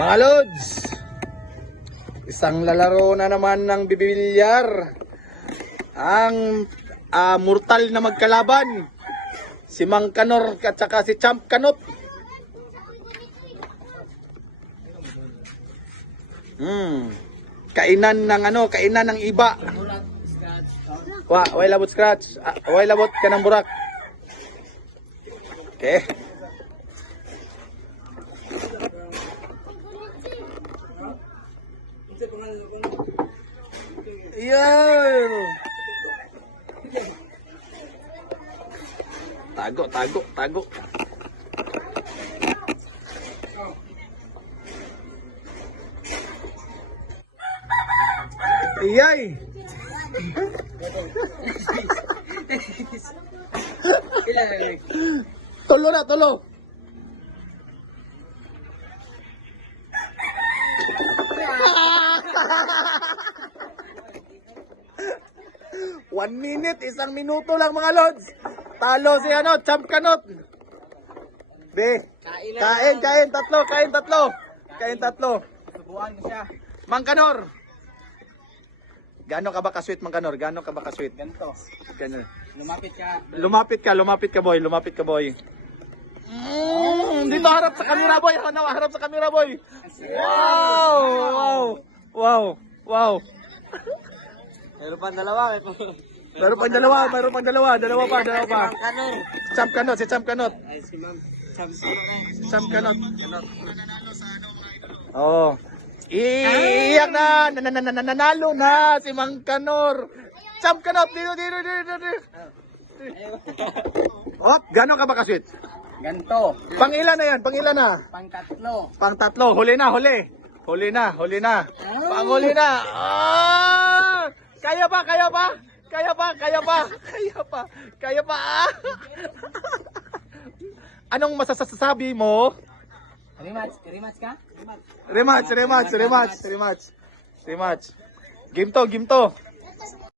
Mga Lods, isang lalaro na naman ng bibilyar. Ang mortal na magkalaban, si Mang Kanor at saka si Champ Kanot. Kainan ng iba. Way labot scratch. Way labot ka ng burak. Okay. Yan. Tago. Iyay. Tulo. 1 minute, 1 minuto lang mga Lods. Talo si Champ Kanot. Be, kain tatlo. Subuan ko siya. Mang Kanor. Gaano ka ba ka-sweet, Mang Kanor? Gaano ka ba ka-sweet? Ganito. Ganyan. Lumapit ka. Lumapit ka, boy. Dito harap sa camera, boy. Harap sa camera, boy. Wow. Meron pang dalawa. Mayroon pang dalawa. Dalawa pa. Kanor. Si Champ Kanot. Ay, si Ma'am. Champ Kanot. Oh. Iyak na. Nanalo na si Mang Kanor. Champ Kanot. Dito. Oh, gano'n ka ba ka-sweet? Ganto. Pangilan na yan? Pang-tatlo. Huli na. Panghuli na. Kaya pa. Anong masasabi mo? Rematch ka? Rematch. Game to.